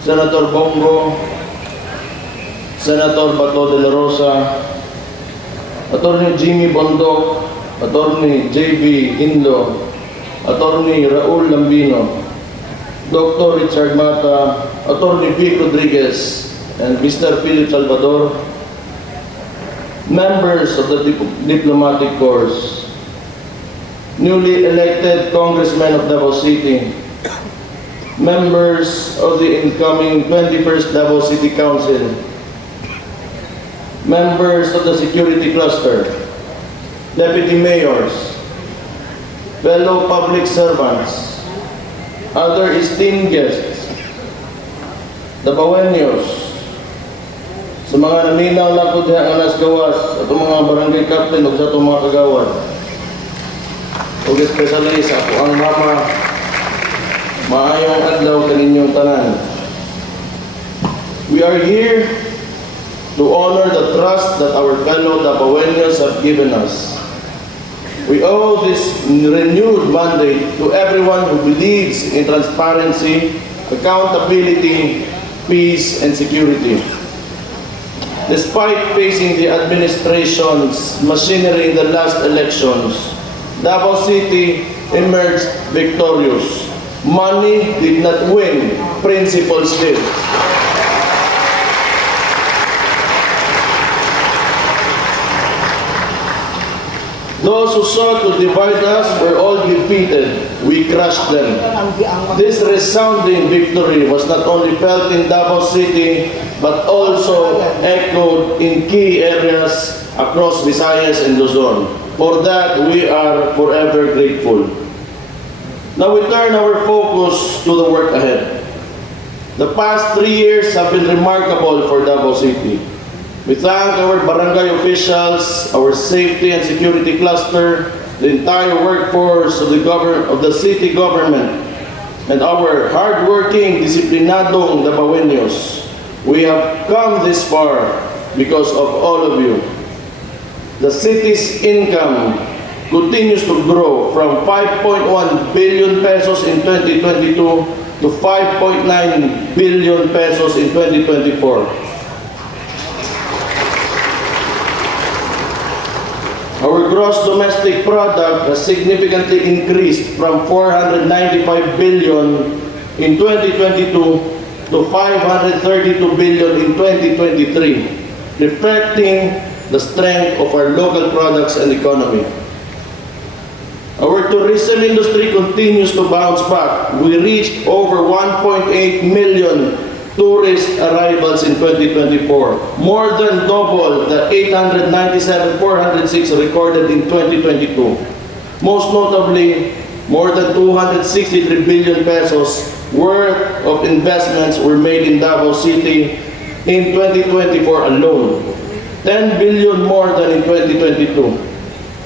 Senator Bongo, Senator Bato de la Rosa, Attorney Jimmy Bondoc, Attorney J.B. Indo, Attorney Raul Lambino, Dr. Richard Mata, Attorney Vic Rodriguez, and Mr. Philip Salvador, members of the diplomatic corps, newly elected congressmen of Davao City, members of the incoming 21st Davao City Council, members of the security cluster, deputy mayors, fellow public servants, other esteemed guests, Davaoeños, sa mga naminaw na po diha nga gawas, at mga barangay captain o sa itong mga kagawad, o especially sa ako ang mama, maayong adlaw kaninyong tanan. We are here to honor the trust that our fellow Davaoeños have given us. We owe this renewed mandate to everyone who believes in transparency, accountability, peace, and security. Despite facing the administration's machinery in the last elections, Davao City emerged victorious. Money did not win, principles did. Those who sought to divide us were all defeated. We crushed them. This resounding victory was not only felt in Davao City, but also echoed in key areas across Visayas and Luzon. For that, we are forever grateful. Now we turn our focus to the work ahead. The past 3 years have been remarkable for Davao City. We thank our barangay officials, our safety and security cluster, the entire workforce of the city government, and our hardworking, disiplinadong Davaoeños. We have come this far because of all of you. The city's income continues to grow from 5.1 billion pesos in 2022 to 5.9 billion pesos in 2024. Our gross domestic product has significantly increased from 495 billion in 2022 to 532 billion in 2023, reflecting the strength of our local products and economy. Our tourism industry continues to bounce back. We reached over 1.8 million tourist arrivals in 2024, more than double the 897,406 recorded in 2022. Most notably, more than 263 billion pesos worth of investments were made in Davao City in 2024 alone, 10 billion more than in 2022.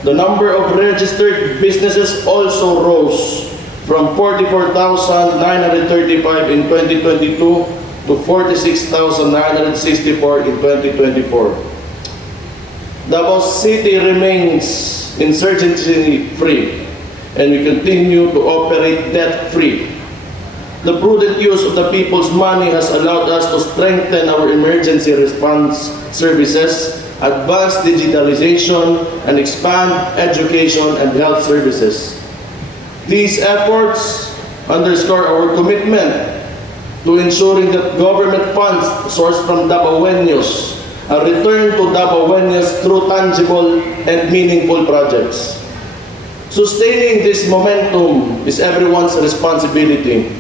The number of registered businesses also rose from 44,935 in 2022 to 46,964 in 2024. Davao City remains insurgency-free, and we continue to operate debt-free. The prudent use of the people's money has allowed us to strengthen our emergency response services, advance digitalization, and expand education and health services. These efforts underscore our commitment to ensuring that government funds sourced from Davaoeños are returned to Davaoeños through tangible and meaningful projects. Sustaining this momentum is everyone's responsibility.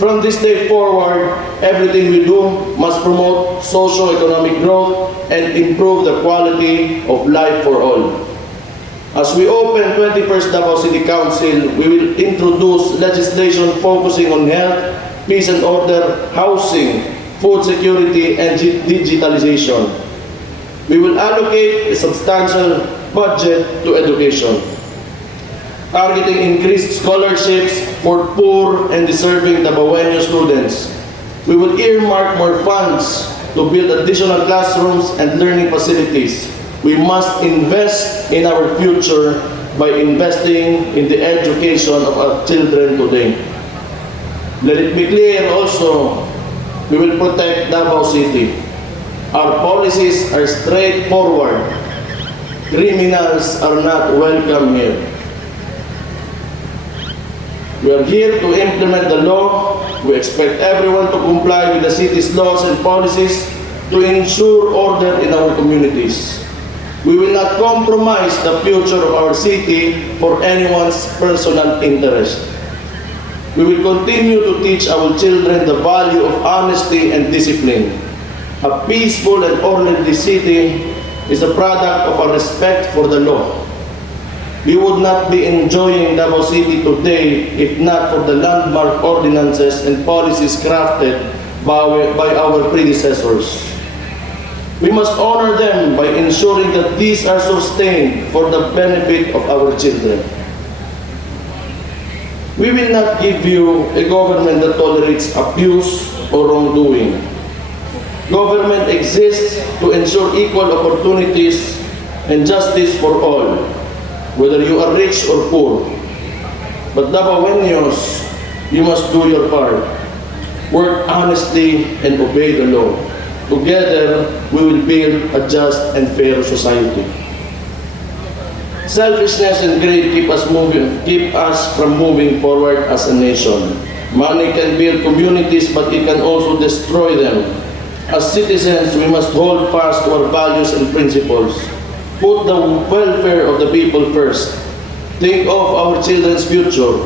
From this day forward, everything we do must promote socio-economic growth and improve the quality of life for all. As we open 21st Davao City Council, we will introduce legislation focusing on health, peace and order, housing, food security, and digitalization. We will allocate a substantial budget to education, targeting increased scholarships for poor and deserving Davaoeño students. We will earmark more funds to build additional classrooms and learning facilities. We must invest in our future by investing in the education of our children today. Let it be clear also we will protect Davao City. Our policies are straightforward. Criminals are not welcome here. We are here to implement the law. We expect everyone to comply with the city's laws and policies to ensure order in our communities. We will not compromise the future of our city for anyone's personal interest. We will continue to teach our children the value of honesty and discipline. A peaceful and orderly city is a product of our respect for the law. We would not be enjoying Davao City today if not for the landmark ordinances and policies crafted by our predecessors. We must honor them by ensuring that these are sustained for the benefit of our children. We will not give you a government that tolerates abuse or wrongdoing. Government exists to ensure equal opportunities and justice for all, whether you are rich or poor. But Davaoenos, you must do your part. Work honestly and obey the law. Together, we will build a just and fair society. Selfishness and greed keep us from moving forward as a nation. Money can build communities, but it can also destroy them. As citizens, we must hold fast to our values and principles. Put the welfare of the people first. Think of our children's future.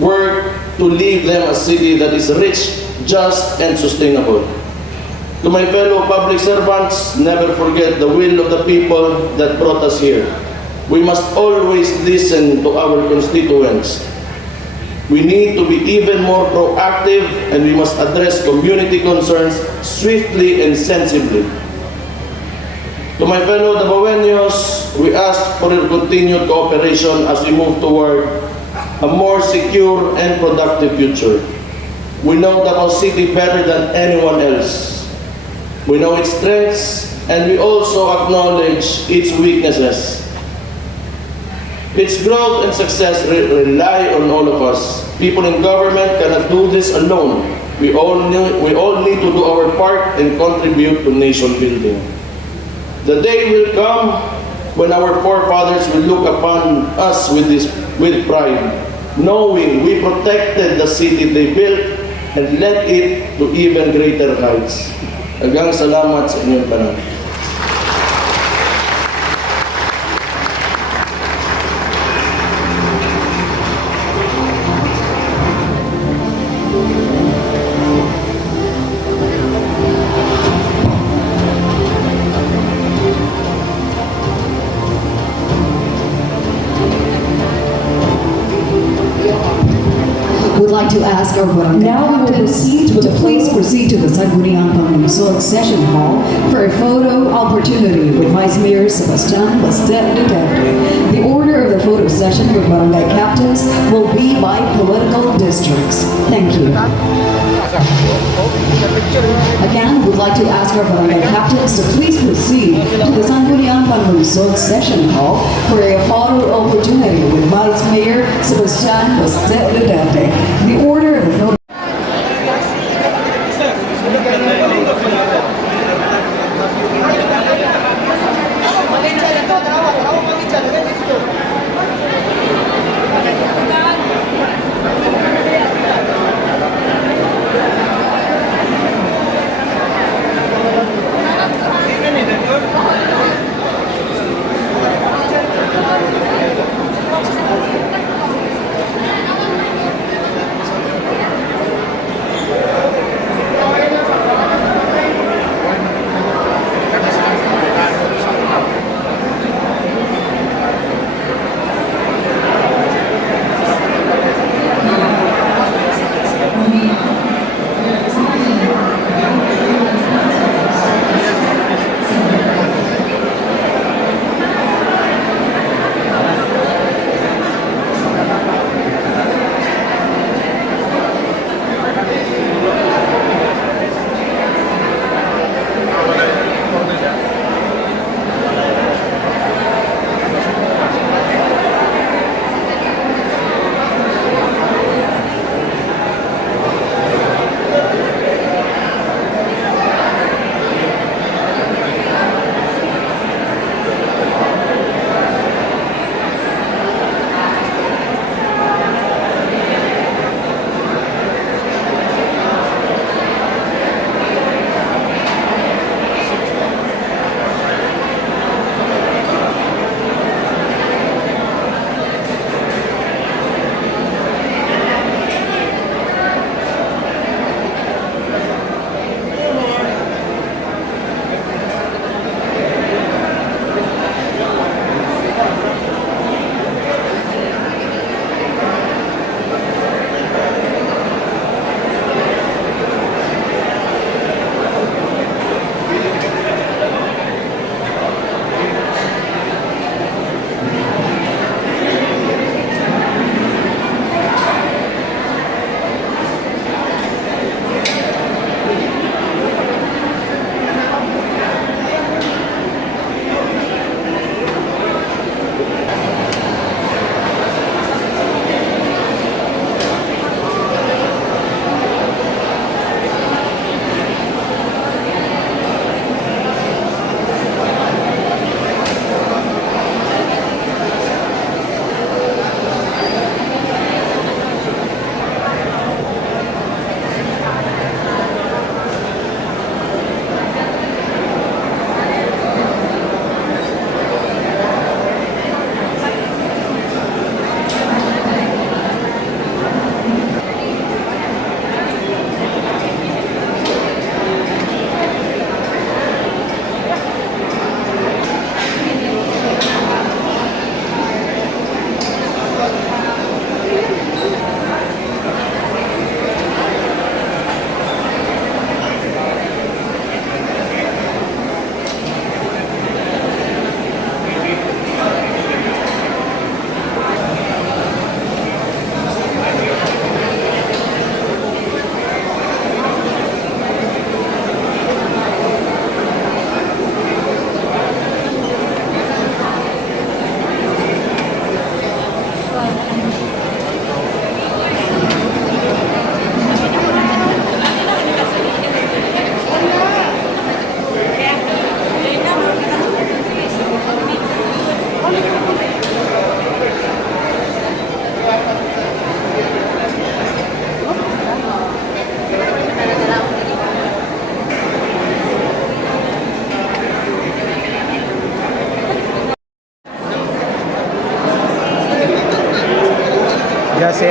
Work to leave them a city that is rich, just, and sustainable. To my fellow public servants, never forget the will of the people that brought us here. We must always listen to our constituents. We need to be even more proactive, and we must address community concerns swiftly and sensibly. To my fellow Davaoenos, we ask for your continued cooperation as we move toward a more secure and productive future. We know Davao City better than anyone else. We know its strengths, and we also acknowledge its weaknesses. Its growth and success rely on all of us. People in government cannot do this alone. We all need to do our part and contribute to nation building. The day will come when our forefathers will look upon us with pride, knowing we protected the city they built and led it to even greater heights. Daghang salamat sa inyong tanan. Would like to ask our barangay Now we will proceed with to please proceed to the Sangguniang Panglusod Session Hall for a photo opportunity with Vice Mayor Sebastian Baste Duterte. The order of the photo session with barangay captains will be by political districts. Thank you. Again, would like to ask our barangay captains to please proceed to the Sangguniang Panglusod Session Hall for a photo opportunity with Vice Mayor Sebastian Baste Duterte. The order of the photo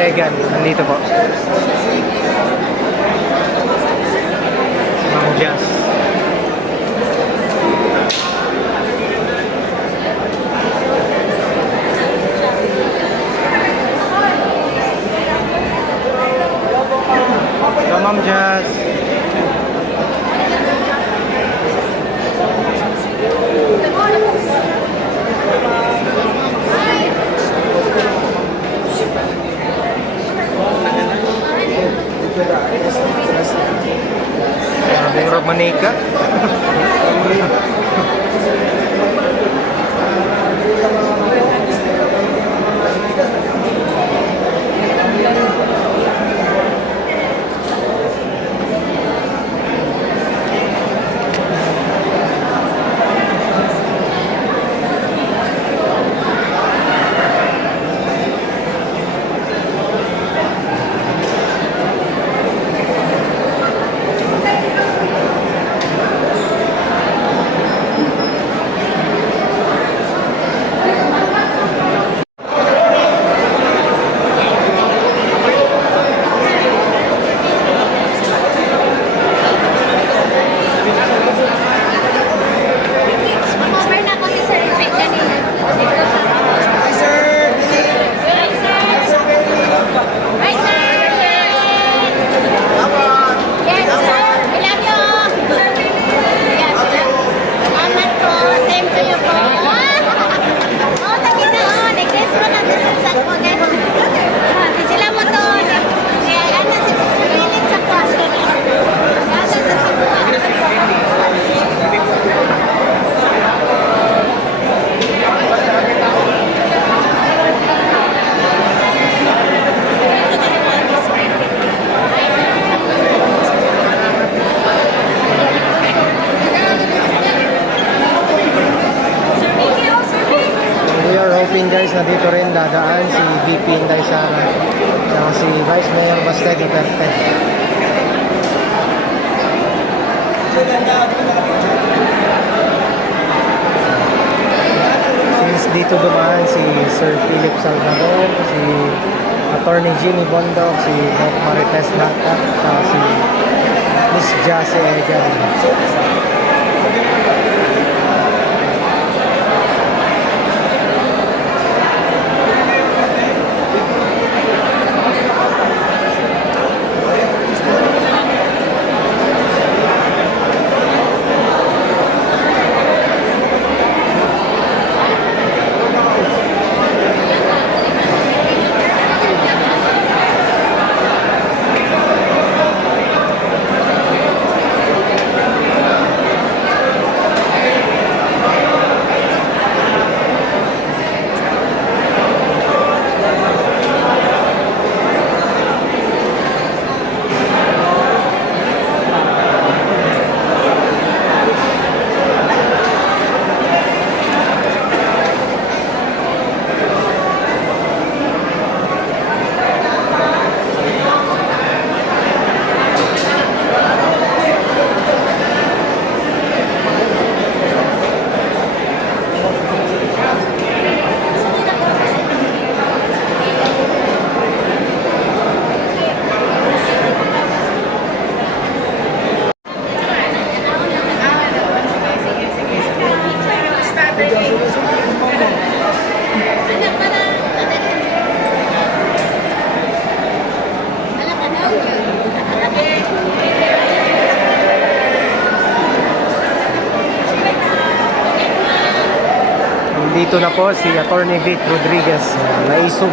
Egan, nandito po. Mang Jazz. Hello, Ma'am Jazz. Murag manika. Cover na ako si Sir Effect kanina. Hi, sir! Hi, sir! Yes, sir! I love you! Yes, sir. Salamat po. Same to you po. Oh, taki na. Oh, next mo na. Sa ko. Sila mo to. Kaya ano si Sir Philip sa ko. Kaya sa ko. We are hoping guys na dito rin dadaan si VP Inday Sara at si Vice Mayor Baste Duterte. Since dito dumaan si Sir Philip Salvador, si Attorney Jimmy Bondok, si Doc Marites Nata, at si Miss Jassy Egan. Dito na po si Attorney Vic Rodriguez, naisog.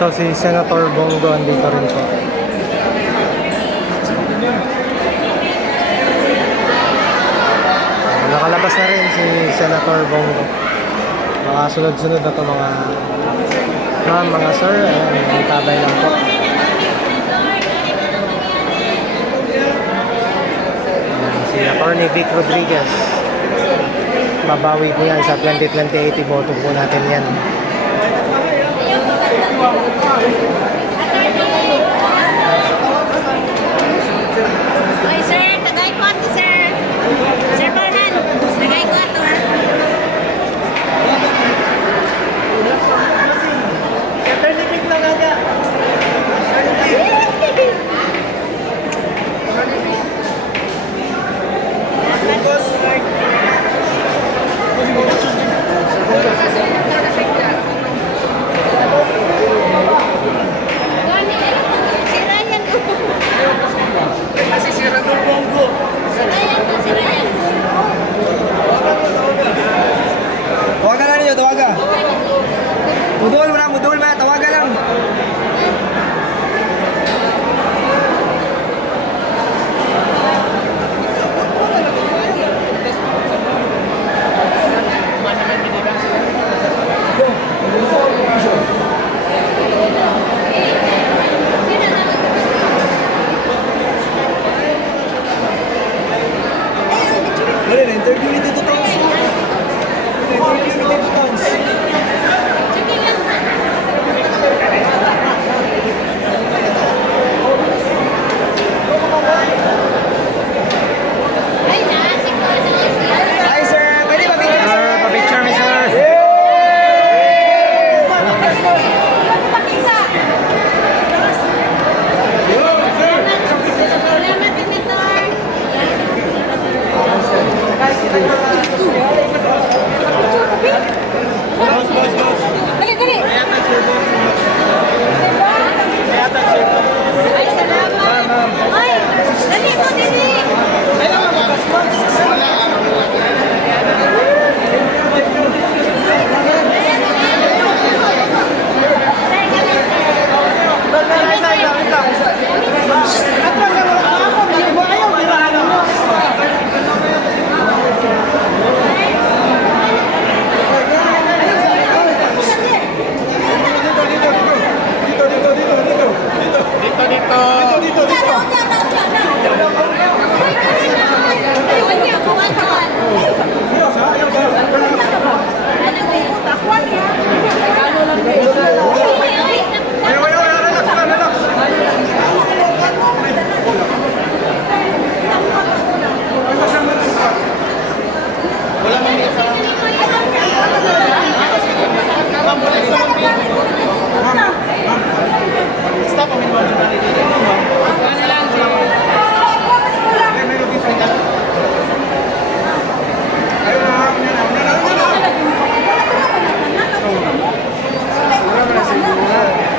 Ito si Senator Bongo, andito rin po. Nakalabas na rin si Senator Bongo. Mga sunod-sunod na to mga ma'am, mga sir. Ayan, tabay lang po. Ayan, si Atty. Vic Rodriguez. Babawi po yan sa 2028. Iboto po natin yan. Oy, sir, tagay ko ato, sir. Sir Barnan, tagay ko ato, ha? Si Ryan ko. Si Ryan ko, si Ryan. Tawagan na ninyo, tawagan. Mudul mo na, tawagan lang. Dali na, interview ni Tito Tons. Interview ni Tito Tons. Sige lang. Ay, naasik ko. Hi sir, pwede ba bigyan Sir, pa-picture me, sir. Salamat, Senator. Dali, dali. Ay, salamat. Ay, dali mo, dali.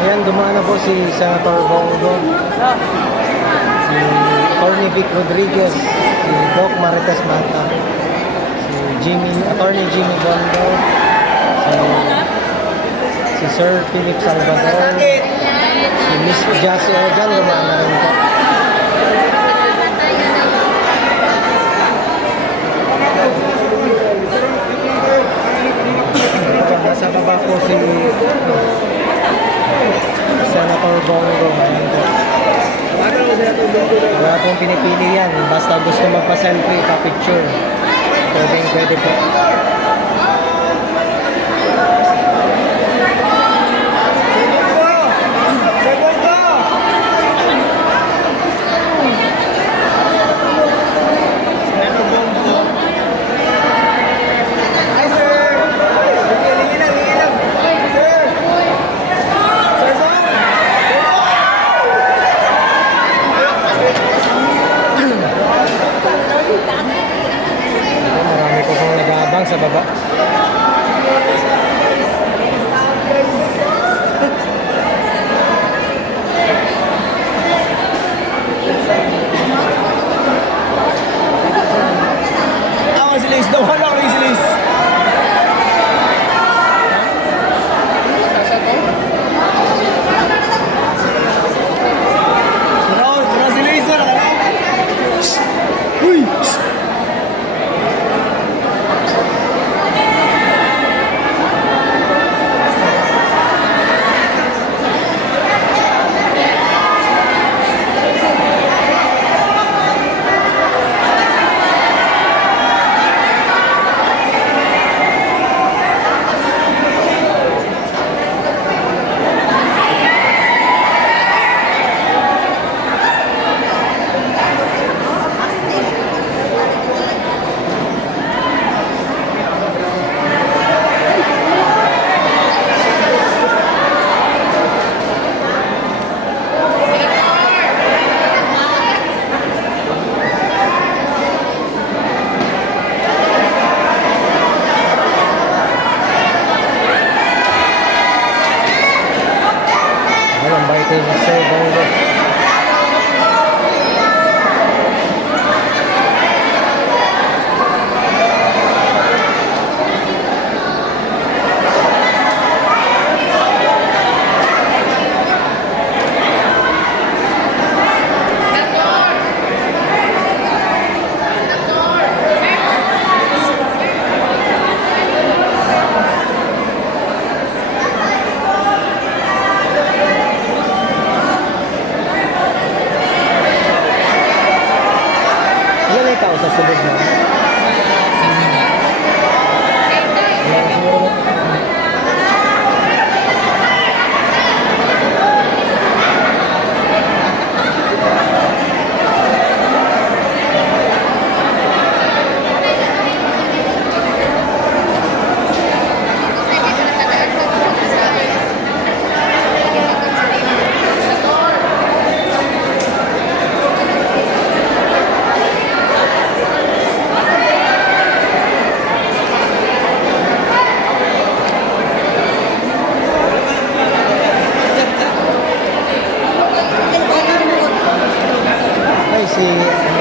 Ayan, dumaan na po si Senator Bongo. Si Atty. Vic Rodriguez. Si Doc Marites Mata. Si Atty. Jimmy Bondo. Si Sir Philip Salvador. Si Miss Jassy Egan, dumaan na rin po. Nasa baba po si Senator Bongo. Ayan po. Wala pong pinipili yan. Basta gusto magpa-selfie, pa-picture. Pwede po. Marami po pong nag-aabang sa baba. Ako si Liz, daw wala ko si Liz. nakita o sa sulod na.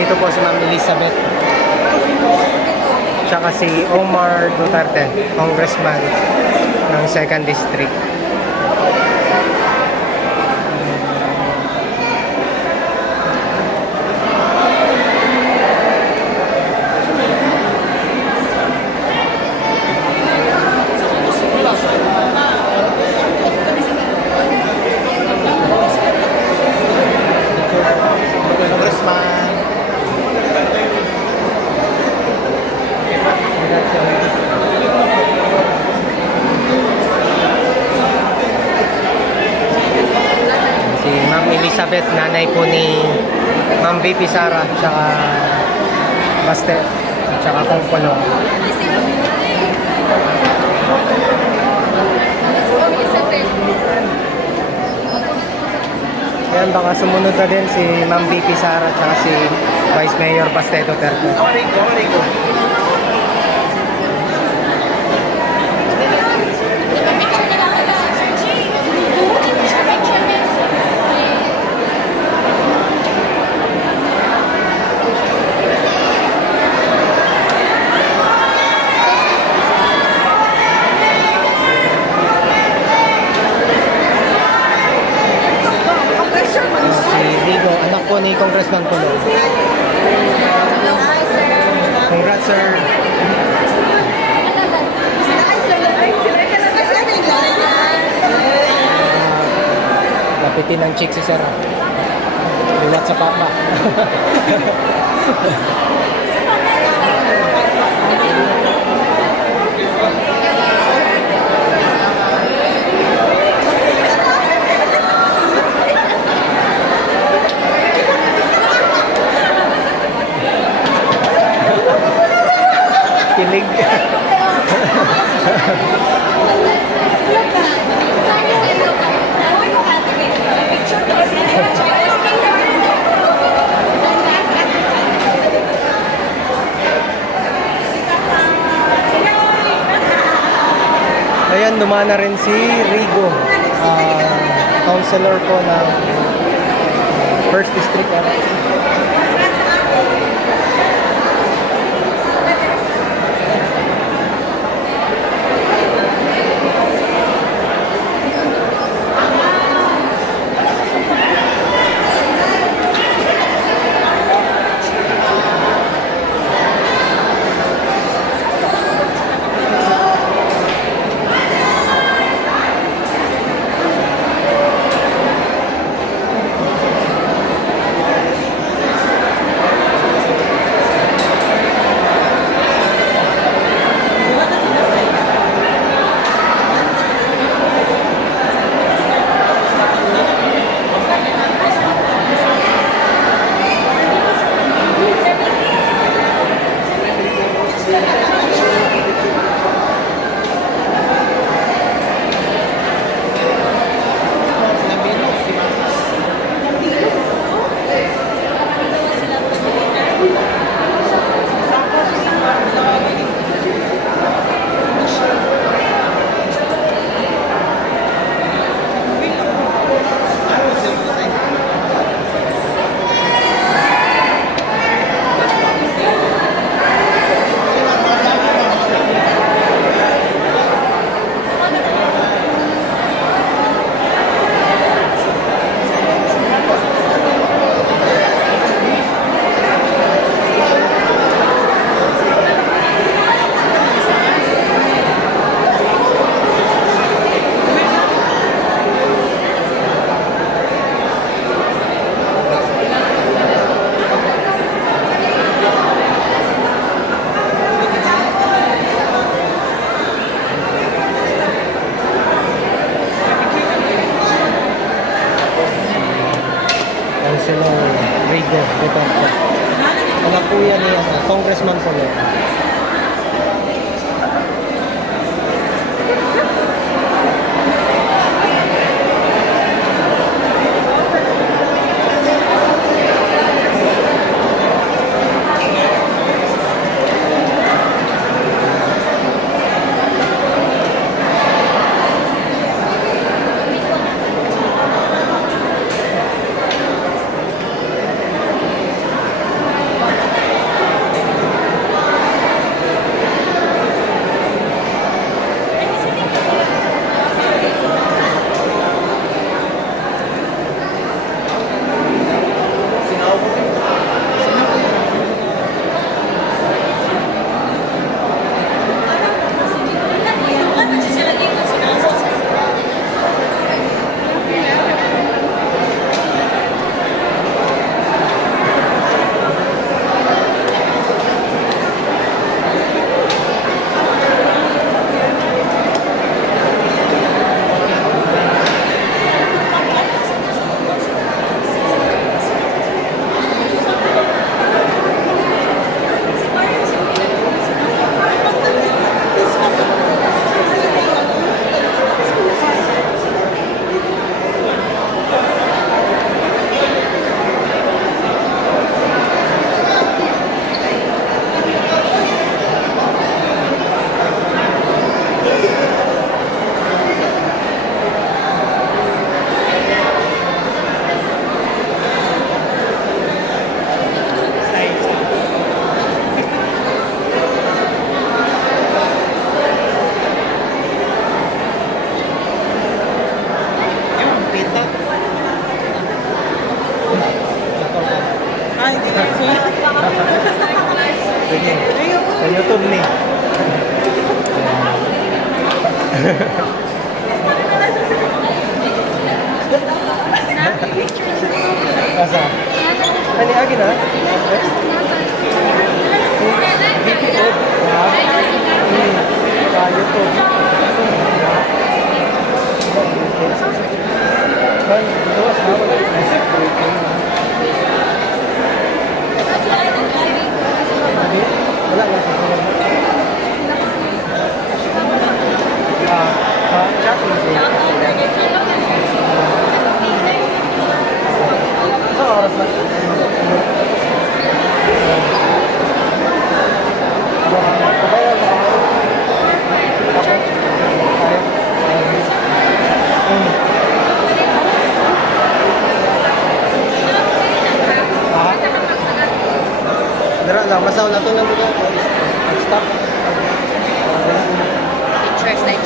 Dito po si Ma'am Elizabeth. Tsaka si Omar Duterte, congressman ng 2nd District. Si Ma'am Elizabeth, nanay po ni Ma'am VP Sara, tsaka Baste, tsaka Kongpolo. Ayan, baka sumunod na din si Ma'am VP Sara, tsaka si Vice Mayor Baste Duterte. Si Rigo, anak po ni Congressman Pulo. Congrats, sir. Lapitin ng chick si sir. Lilat sa papa. Kilig. Ayan, dumana rin si Rigo, councilor po ng 1st District. Councilor Raider Duterte. Anak po yan ni Congressman Polo. Sige. Sa YouTube ni. Asa? Ani agi na? YouTube. Sa YouTube. Kan, itu wala na sa chat lang siya. Sa oras na. Dara lang, masaw na ito ng mga stop. Pictures like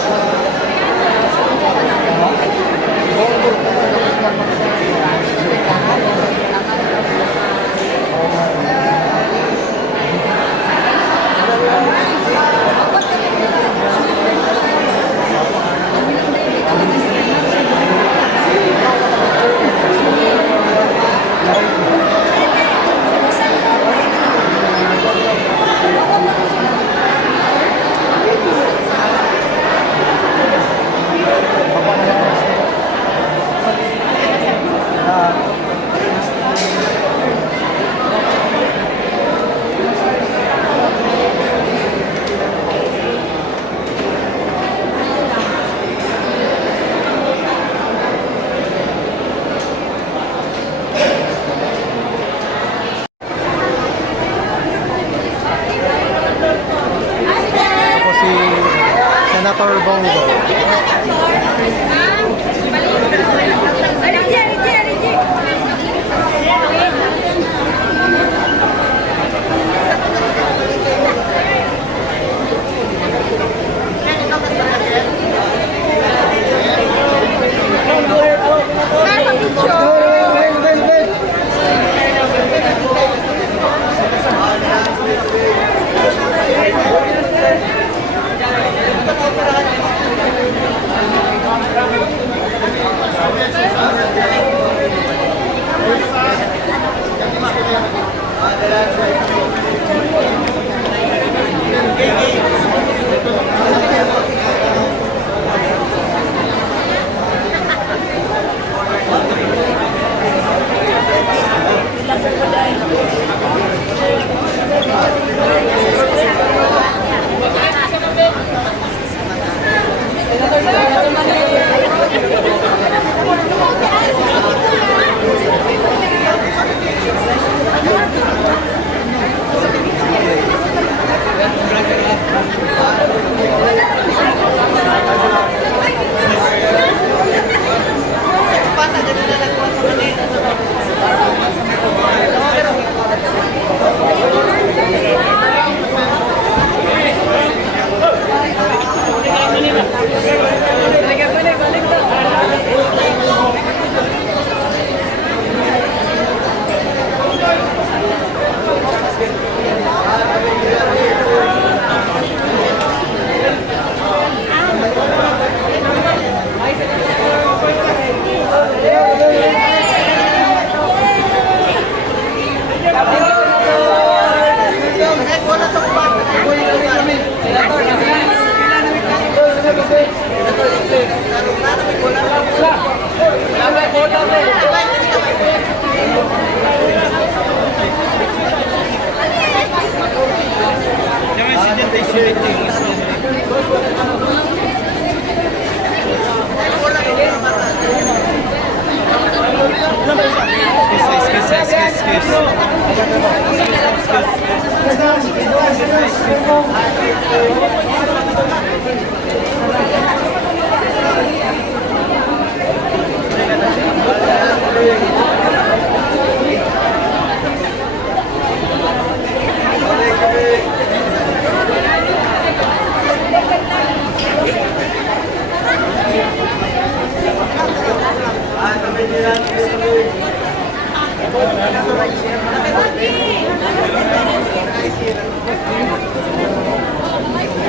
si Senator Bongo.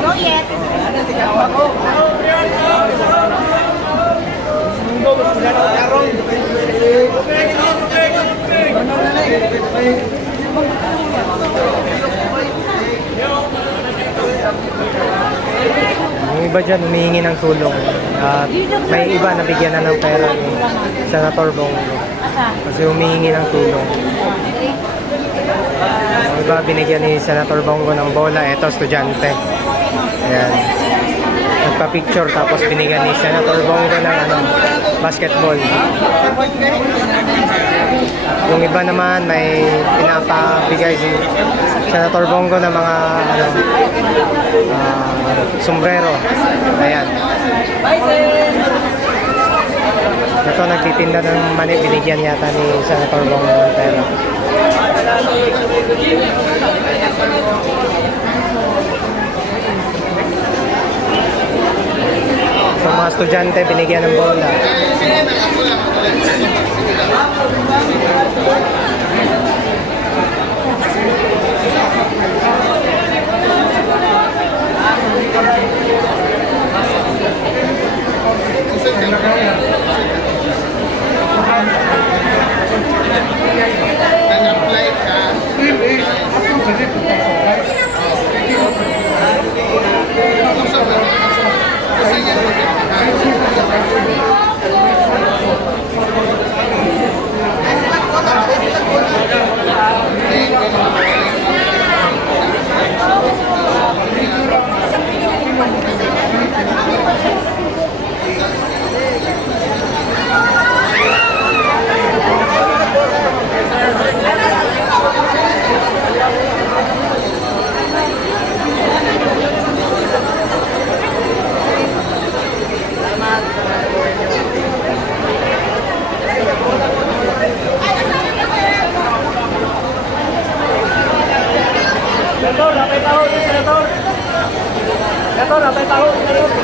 Go yet. Yung iba dyan humihingi ng tulong. At may iba nabigyan na ng pera ni Senator Bongo. Kasi humihingi ng tulong. Yung iba binigyan ni Senator Bongo ng bola. Eto, estudyante. Ayan. Nagpa-picture tapos binigyan ni Senator Bongo ng basketball. Yung iba naman may pinapabigay si Senator Bongo ng mga sombrero. Ayan. Ito nagtitinda ng mani, binigyan yata ni Senator Bongo ng pera. So mga estudyante binigyan ng bola. Senator, napay tao.